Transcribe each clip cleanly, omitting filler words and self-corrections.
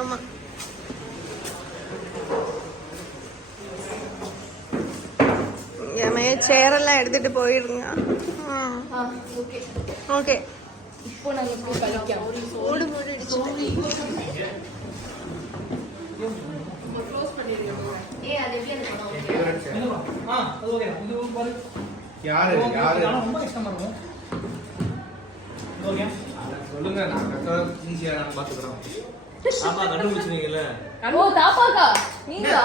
ஆமா. ஏமே சேர் எல்லாம் எடுத்துட்டு போயிடுங்க. Okay okay. இப்போ நாங்க போய் கழிக்கலாம். ஓடு ஓடு க்ளோஸ் பண்ணிருங்க. அது எப்படி அந்த படம் அது ஓகே. இது பாரு. யாரு ரொம்ப கஷ்டமா இருக்கும். ஓகே சொல்லுங்க, நான் கரெக்டா ஈஸியா நான் பாத்துக்கறேன். ஆமா, கண்டுபிடிச்சீங்கல. ஓ தாப்பாக்கா நீங்களா?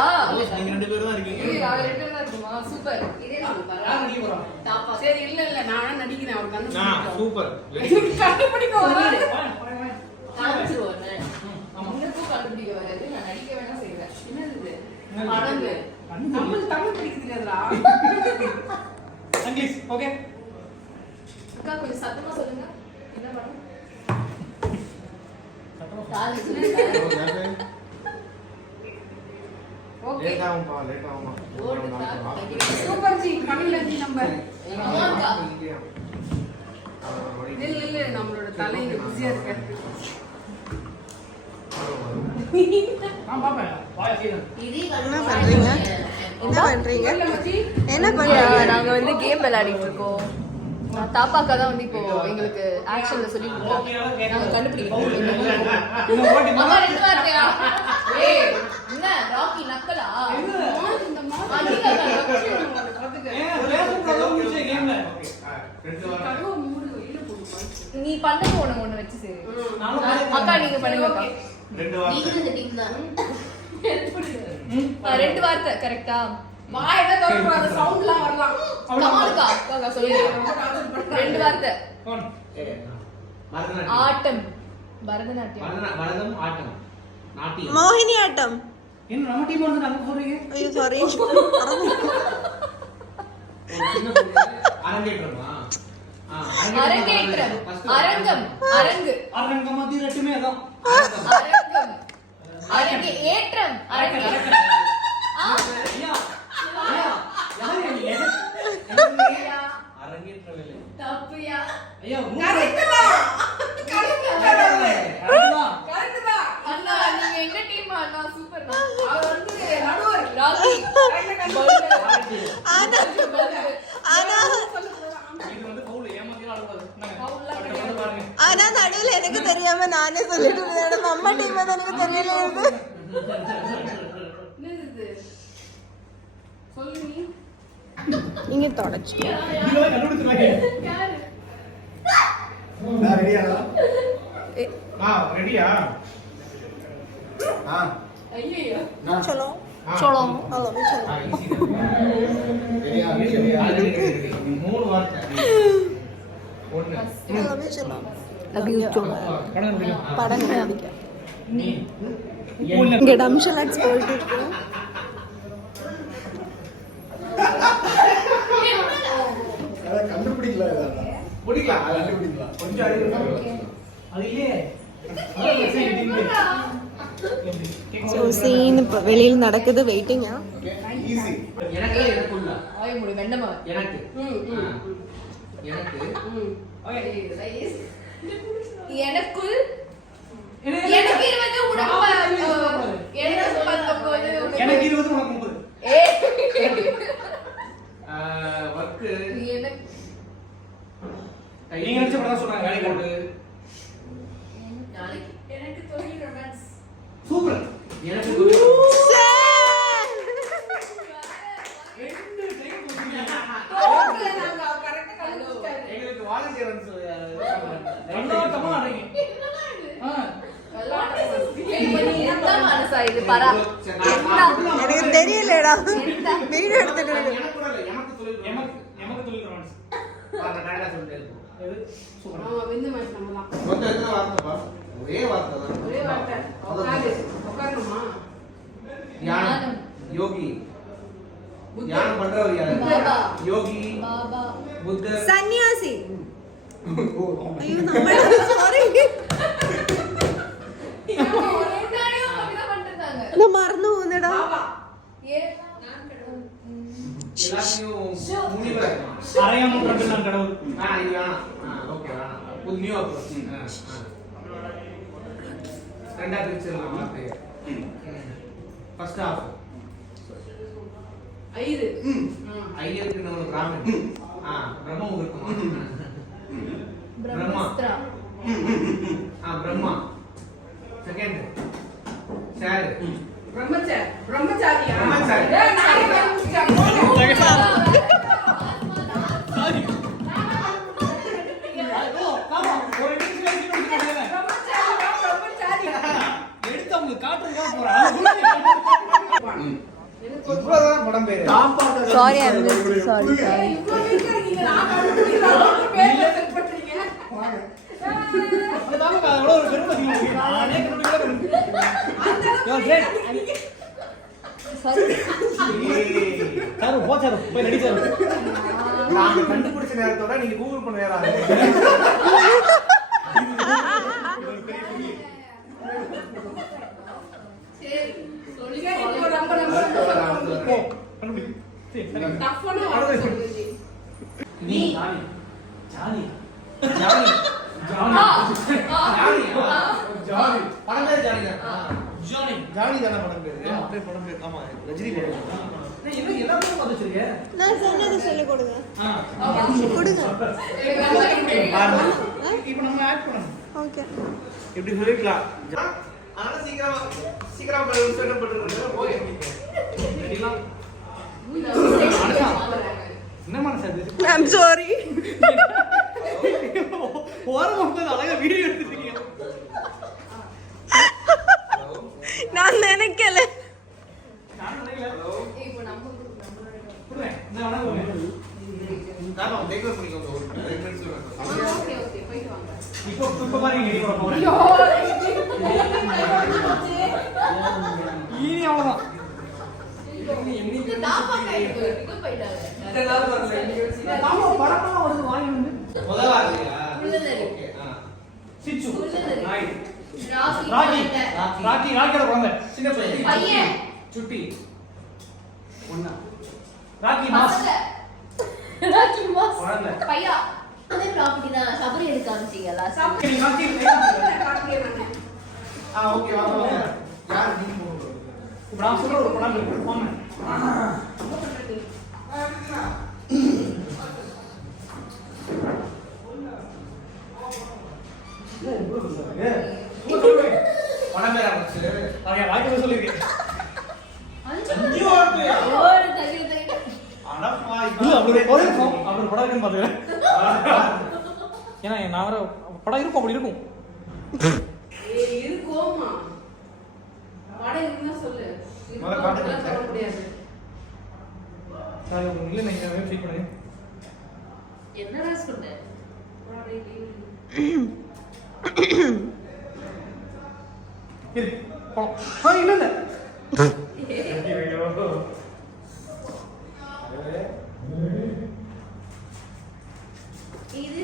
நீங்க ரெண்டு பேரும் தான் இருக்கீங்க. நாங்க ரெண்டு பேரும் தான் இருக்கோமா? சூப்பர். இதே சொல்லுங்க. யார் நீ போறா? தாப்பா. சரி இல்ல நான் நடிக்கிறேன். அவர் கண்ணு சூப்பர். கண்டுபிடிக்க வராரு. காமிச்சிருவாரு. ஆமா. உங்களுக்கு கண்டுபிடிக்க வராது. நான் நடிக்க வேணா செய்வேன். என்னது இது? படங்கு. தமிழ் படிக்க தெரியாதுடா. English okay. அக்கா கொஞ்சம் சத்தமா சொல்லுங்க. என்ன படம்? சத்தமா தாலி சொல்லுங்க. ஓகே. லேட் ஆகுமா. சூப்பர் ஜி தமிழ்ல ஜி நம்பர். ஆமாக்கா. இல்ல நம்மளோட தலையில பிஸியா இருக்கு. நான் பாப்பேன். வாயா சீதா. என்ன பண்றீங்க? இல்ல மச்சி. என்ன பண்றீங்க? நாங்க வந்து கேம் விளையாடிட்டு இருக்கோம். தாப்பாக்கா தான் வந்து இப்போ எங்களுக்கு ஆக்ஷன்ல சொல்லி கொடுத்தாங்க. நாங்க கண்டுபிடிக்கிறோம். இவங்க ஓட்டி அம்மா ரெண்டு வார்த்தையா? ஏய் என்ன ராக்கி நக்கலா? இந்த மாதிரி அதிகா பாத்துக்க. லேசன் ப்ராப்ளம் முடிச்ச கேம்ல. கடுவ மூடு வெளிய போடு. நீ பண்ணது ஒண்ணு வச்சு சரி. அக்கா நீங்க பண்ணுங்க அக்கா. ரெண்டு வார்த்தை கரெக்டா? வாயில தோற்றாத சவுண்ட்லாம் வரலாம். கமாலுக்கா அக்கா சொல்லுங்க. ரெண்டு வார்த்தை. போன். ஆட்டம். பரதநாட்டியம். பரதம் ஆட்டம் நாட்டியம். மோகினி ஆட்டம். என்ன நம்ம டீம் வந்து நாங்க சொல்றீங்க? ஐயோ சாரி. அரங்கேற்றமா? அரங்கேற்றம். அரங்கம். அரங்கு. அரங்கமா தீரட்டுமே அதான். அரங்கம். அரங்கு ஏற்றம். அரங்கு. ஐயா ஐயா யார் நீ? அரங்கேற்றவில்லை. தப்புயா. ஐயா கரெக்ட் தான். கரெக்ட் தான். கரெக்ட் தான். அண்ணா நீங்க எங்க டீம் அண்ணா சூப்பர் தான். அவர் வந்து நடுவர். ராக்கி. ஆனா ஆனா இது வந்து பவுல் ஏமாத்திர ஆடுவாரு. பாருங்க. ஆனா நடுவுல எனக்கு தெரியாம நானே சொல்லிட்டு இருந்தேன். நம்ம டீம் தான் எனக்கு தெரியல. என்னது சொல்லு நீ. இங்க தொடச்சு. இதெல்லாம் கண்டுபிடிச்சிருவாங்க. யாரு? நான் ரெடியாடா? ரெடியா? ஐயோ चलो चलो हेलो चलो மூணு வார்த்தை. ஒண்ணு. हेलो चलो लव यू टू படம் முடியும். படம் காமிக்க. நீ இங்க டம்ஷல் அட்ஸ் போயிட்டு இருக்கு. கண்டுபிடிக்கல இதெல்லாம். பிடிக்கலாம். கண்டுபிடிக்கலாம். கொஞ்சம் அறிவு. அது இல்லையே. சோ சீன் இப்ப வெளியில நடக்குது. வெயிட்டிங்கா. ஈஸி. எனக்கு எனக்குள்ள. ஆய் முடி வெண்டமா எனக்கு. எனக்கு. எனக்குள் எனக்கு 20 உனக்கு எனக்கு 19 எனக்கு 20 உனக்கு 30. ஏய் வர்க்கு. எனக்கு நீங்க நினைச்ச படம் சொல்றாங்க. வேலை போடு. நாளைக்கு எனக்கு தொழில் ரொமான்ஸ் சூப்பர். எனக்கு ரெண்டு டைம் சொல்றீங்க. ஓகே நாங்க கரெக்ட்டா கண்டுபிடிச்சாரு. எங்களுக்கு வாலண்டியர் வந்து ரெண்டாவட்டமா ஆடுறீங்க. மனசா இது பரா எனக்கு தெரியலடா. வீடியோ எடுத்துட்டு இருக்கு. எனக்கு கூட இல்ல. எனக்கு தொழில். நமக்கு தொழில் ரொமான்ஸ். நான் டைரக்டா சொல்லிட்டே இருக்கேன். எது? சூப்பர். ஆமா விந்து மேட்ச் நம்ம தான். மொத்தம் எத்தனை வார்த்தைப்பா? ஒரே வார்த்தை தான். ஒரே வார்த்தை. உட்காரு. உட்காரணுமா? ஞானம். யோகி. ஞானம் பண்றவர் யாரு? பாபா. யோகி. பாபா புத்தர். சன்னியாசி. ஐயோ நம்ம சாரி. நான் மறந்து போனேடா. பாபா. எல்லாத்தையும் முனிவர். அரையாம கண்டு நான் கடவுள். இது வேணாம். ஓகே வேணாம். புது நியூ அப்ரோச். ரெண்டா பிரிச்சிடலாம் பார்த்து. First half ஐரு. ஐயருக்கு நம்ம பிராமன். பிரம்ம முகூர்த்தமா? பிரம்மஸ்திரா. பிரம்மா. Second sir. பிரம்மச்சாரி. பிரம்மச்சாரியா? பிரம்மச்சாரி. ஏய், நானே கண்டுபிடிச்சேன். இவ்வளவுதான் படம் பேரு. சாரி சாரி சாரி இவ்வளவு வீக்கா இருக்கீங்க. நான் கண்டுபிடிக்கிறேன். உங்க பேர்ல செட் பண்றீங்க. நாங்க கண்டுபிடிச்ச நேரத்தோட நீங்க கூகுள் பண்ண நேரம் ஆகுது. சரி. சொல்லுங்க. இப்போ நம்ம டஃப்பான வார்த்தை சொல்லுங்க. நீ ஜானி ஜானி ஜானி ஜானி படம் பேரு ஜானி தான். ஜானி ஜானி தானே படம் பேரு. அப்படியே படம் பேரு. ஆமா ரஜினி படம். நான் என்ன எல்லாமே பார்த்து வச்சிருக்கேன். நான் சொன்னது சொல்லி கொடுங்க கொடுங்க இப்போ நம்ம ஆட் பண்ணணும். ஓகே இப்படி சொல்லிக்கலாம். ஆனா சீக்கிரமா சீக்கிரமா செட்டப் பண்ணிட்டு போய் ரெடிலாம் என்ன மனசு அது? ஐம் சாரி ஓரமா உட்கார்ந்து அழகா வீடியோ எடுத்துட்டு இருக்கீங்க. நான் நினைக்கல நான் நினைக்கல. இப்போ நம்ம புடுங்க. நான் வேணா போறேன். நாம டேக் பண்ணிக்கோங்க ஒரு 2 நிமிஷம் வேணும். ஓகே ஓகே போயிட்டு வாங்க. இப்போ பாருங்க நீ கூட போறேன். இனி அவ்வளவுதான். இது தாப்பா கைக்கு போயிட்டாங்க. ஆமா படமா வந்து வாங்கி வந்து முதல்ல வாங்கலையா? உள்ளதடி. ஓகே. சிச்சு உள்ளதடி. நாய் ராக்கி ராக்கி குழந்தை. ராக்கியோட குழந்தை சின்ன பையன். பையன். சுட்டி ஒண்ணா ராக்கி மாஸ் பசங்க. ராக்கி மாஸ். குழந்தை. பையா. அதே ப்ராப்பர்ட்டி தான் சபரி எடுக்க ஆரம்பிச்சீங்களா? நீ ராக்கி ஓகே வாங்க வாங்க. யார் நீங்க போறீங்க? நான் சொல்ற ஒரு படம் இருக்கு. வாங்க. படம் பேர் ஆரம்பிச்சு. நான் ராக்கி சொல்லிருக்கேன். அஞ்சு வார்த்தையா? ஒரு தகிர தகிர. அடப்பா இல்ல அவரு படம் இருக்கும். அவரு படம் இருக்குன்னு பாத்துக்கிறேன். ஏன்னா நான் வர படம் இருக்கும் அப்படி இருக்கும். ஏய் இருக்கோமா. படம் இருக்குன்னா சொல்லு. முதல்ல காட்டுங்க. சொல்ல முடியாது. சாரி உங்களுக்கு இல்ல நீங்க வெயிட் பண்ணுங்க. என்னடா சொன்ன? இரு. படம். இல்ல இல்ல. இது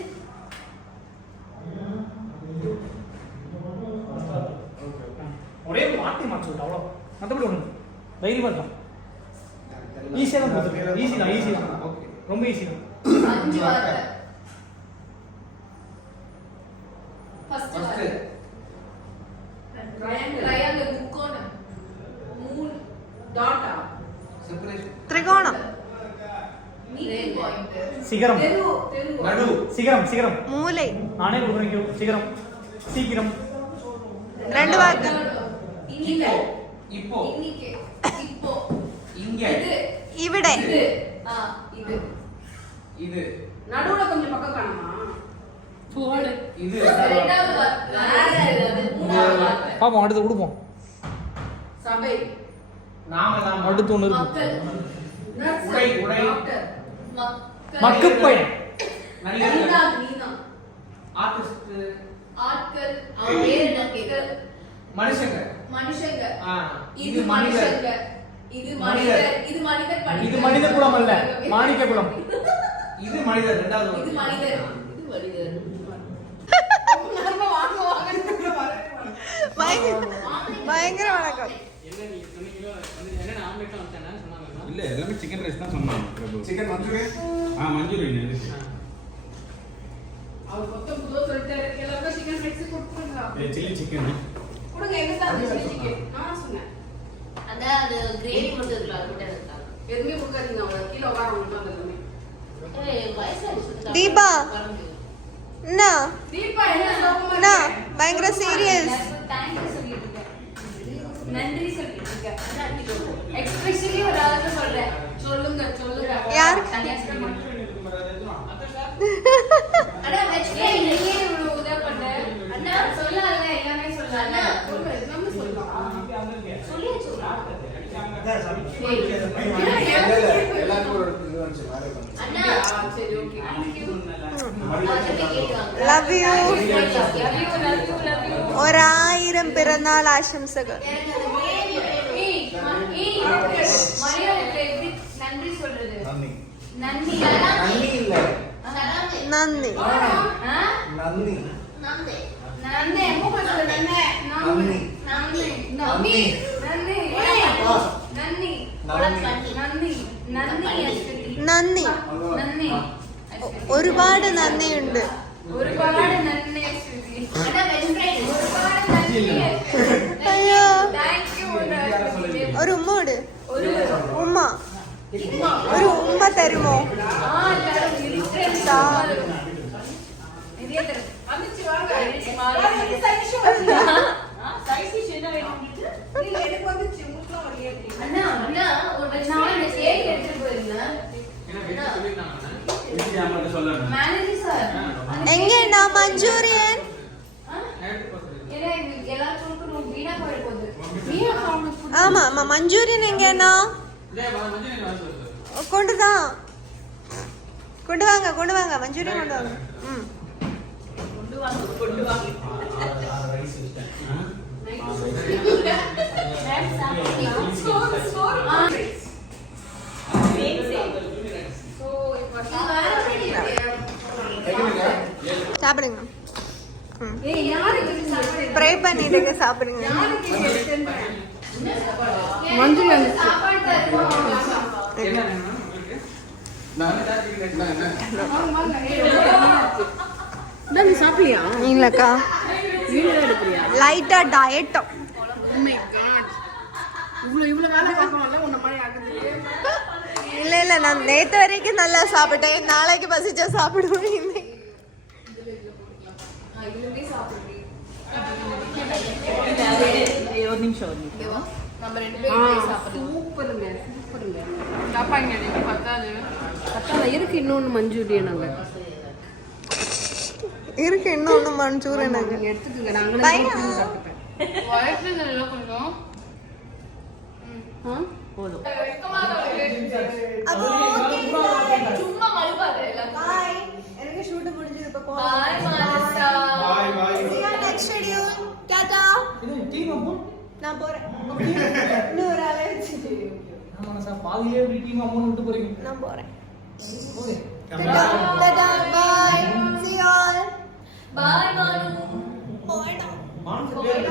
ஒரே மாட்டி மாச்சு அவ்வளோ மற்றபடி ஒன்று தைரியமா இருக்கான். ஈஸியாக தான் கொடுத்துருக்கேன். ஈஸி தான் ஓகே. ரொம்ப ஈஸி தான். 5 வார்த்தை. ஃபர்ஸ்ட் ஃபர்ஸ்ட் வார்த்தை. ட்ரையாங்கிள் முக்கோணம். 3 டாட்டா. செப்பரேஷன். திரிகோணம் மீட்டிங் பாயிண்ட். சிகரம் தெரு. நடு. சிகரம் மூளை நானே கொடுக்குறேன். சிகரம் சீக்கிரம் 2 வார்த்தை இன்னிக்கு. இப்போ இன்னிக்கு. இப்போ. இங்க இது. இவிடை இது. இது. இது நடுவுல கொஞ்சம் பக்கம் காணுமா? போடு. இது ரெண்டாவது வார்த்தை. மூணாவது வார்த்தை. பாப்போம் அடுத்து கொடுப்போம். சபை. நாம அடுத்து ஒன்று இருக்கு. மக்கள். உடை உடை டாக்டர். மக்கள். மக்குப்பையன் நடிகர் நீதான். ஆர்டிஸ்ட் ஆட்கள். அவன் பேர் என்ன கேட்க? மனுஷங்க மனுஷங்க. இது மனிதர் மனுஷங்க. இது மனிதர். இது மனிதர் படி. இது மனித குலம் அல்ல மாணிக்க குலம். இது மனிதர் ரெண்டாவது இது மனிதர். இது மனிதர். நம்ம வாங்க வாங்க. பயங்கர வணக்கம் என்ன நீ சொன்னீங்களோ என்ன ஆம்லெட்லாம் வச்சானே சொன்னாங்க. இல்ல எல்லாமே சிக்கன் ரைஸ் தான் சொன்னாங்க பிரபு. சிக்கன் மஞ்சூரியன் மஞ்சூரியன் இருக்கு. அவர் மொத்தம் புதுவா சொல்லிட்டாரு. எல்லாருக்கும் சிக்கன் ரைஸ் கொடுத்துருங்க. சில்லி சிக்கன் கொடுங்க எங்க அந்த சிரிச்சிக்கு நான் சொன்னேன் அதான் அது கிரேவி மட்டும் இருக்குல்ல அது மட்டும் எடுத்தாங்க. எதுவுமே கொடுக்காதீங்க அவங்க கீழே உட்காரவங்க வந்துருமே வயசாயிடுச்சு. தீபா என்ன தீபா என்ன சோகமா என்ன பயங்கர சீரியஸ். தேங்க்யூ சொல்லிட்டு இருக்கேன். நன்றி சொல்லிட்டு இருக்கேன். எக்ஸ்பெஷலி ஒரு ஆளுக்கு சொல்றேன். சொல்லுங்க சொல்லுங்க யார்? தனியா சொல்ல மாட்டேன். அண்ணா வெச்சே நீயே இவ்வளவு உதவி பண்ண. அண்ணா சொல்லாத எல்லாமே சொல்லலாம். அண்ணா சொல்லுங்க எல்லாமே சொல்லலாம் சொல்லியே சொல்லலாம். அண்ணா சரி okay love you. Love you love you. 1000 பிறந்தநாள் ஆசம்சகள். நன்றி சொல்றது நன்றி நன்றி. நன்றி നന്ദി. ഒരുപാട് നന്ദിയുണ്ട്. ഒരുപാട് നന്ദി അയ്യോ താങ്ക് യു. ഒരു ഉമ്മ കൊടു. ഉമ്മ ഒരു ഉമ്മ തരുമോ? வந்துச்சு வாங்க நீங்க எனக்கு வந்துச்சு உங்களுக்கு வரலையா அண்ணா அண்ணா ஒரு நாள் இந்த கேக் எடுத்து போயிருந்தேன். மேனேஜர் சார் എങ്ങനെയാ മഞ്ചൂരിയൻ? ஏன்னா இது எல்லாரும் கொடுக்கணும் வீணா போயிட போகுது. வீணா போகணும். ஆமா ஆமா மஞ்சூரியன் எங்கேண்ணா? கொண்டுதான் கொண்டு வாங்க மஞ்சூரியன் கொண்டு வாங்க. ம் சாப்பிடுங்க. ஏய் யாருக்கு ஸ்ப்ரே பண்ணிடுங்க சாப்பிடுங்க. மஞ்சள் வந்து நீ சாப்பிடலையா இல்லக்கா வீடியோ எடுக்கிறியா லைட்டா டயட்டும். ஓ மை காட் இவ்வளவு வேலை பார்க்கணும்ல உன்ன மாதிரி ஆகுது இல்ல நான் நேத்து வரைக்கும் நல்லா சாப்பிட்டேன். நாளைக்கு பசிச்சா சாப்பிடுவேன். இன்னைக்கு ஒரு நிமிஷம் நம்ம ரெண்டு பேரும் சாப்பிடுவோம். சூப்பருங்க சூப்பருங்க சாப்பாங்க எனக்கு பத்தாது இருக்கு இன்னொன்னு மஞ்சூரியன் நாங்க இருக்கு இன்னொன்னு மஞ்சூரியன். நீங்க எடுத்துக்கங்க நாங்களே பையா. சாப்பிட்டுப்பேன் வயசுல எல்லாம் கொஞ்சம் போதும் சும்மா மழுப்பாத எல்லாம். பாய். எனக்கு ஷூட் முடிஞ்சது. இப்ப போலாம். பாய் Manasa. See you next schedule. Tata. இது டீம் அப்போ நான் போறேன். இன்னொரு ஆளை வச்சுட்டு ஆமா சார் பாதியே இப்படி டீம் அமௌண்ட் விட்டு போறீங்க. நான் போறேன். Okay Tata bye. See you all. பாய் மானு. போய்டா. மான்ஸ் பேர்